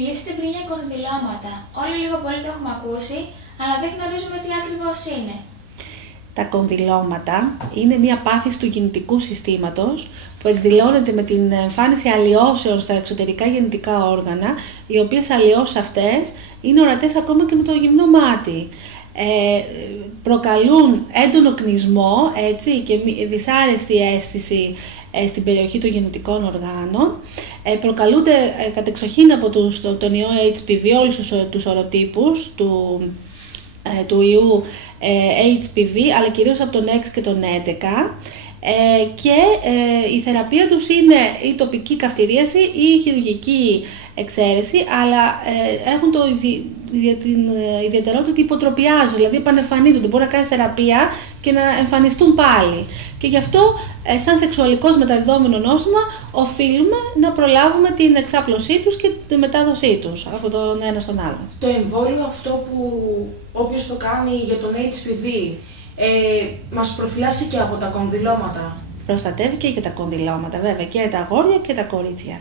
Μιλήσατε πριν για κονδυλώματα. Όλοι λίγο πολύ το έχουμε ακούσει, αλλά δεν γνωρίζουμε τι ακριβώς είναι. Τα κονδυλώματα είναι μια πάθηση του γεννητικού συστήματος που εκδηλώνεται με την εμφάνιση αλλοιώσεων στα εξωτερικά γεννητικά όργανα, οι οποίες αλλοιώσεις αυτές είναι ορατές ακόμα και με το γυμνό μάτι. Προκαλούν έντονο κνισμό, έτσι, και δυσάρεστη αίσθηση στην περιοχή των γεννητικών οργάνων. Προκαλούνται κατεξοχήν από τον ιό HPV, όλους τους οροτύπους του ιού HPV, αλλά κυρίως από τον 6 και τον 11, και η θεραπεία τους είναι η τοπική καυτηρίαση ή η χειρουργική εξαίρεση, αλλά έχουν την ιδιαιτερότητα ότι υποτροπιάζουν, δηλαδή επανεμφανίζονται. Μπορεί να κάνεις θεραπεία και να εμφανιστούν πάλι. Και γι' αυτό, σαν σεξουαλικώς μεταδιδόμενο νόσημα, οφείλουμε να προλάβουμε την εξάπλωσή τους και τη μετάδοσή τους από τον ένα στον άλλο. Το εμβόλιο αυτό που όποιος το κάνει για τον HPV, μας προφυλάσσει και από τα κονδυλώματα. Προστατεύει και για τα κονδυλώματα, βέβαια, και τα αγόρια και τα κορίτσια.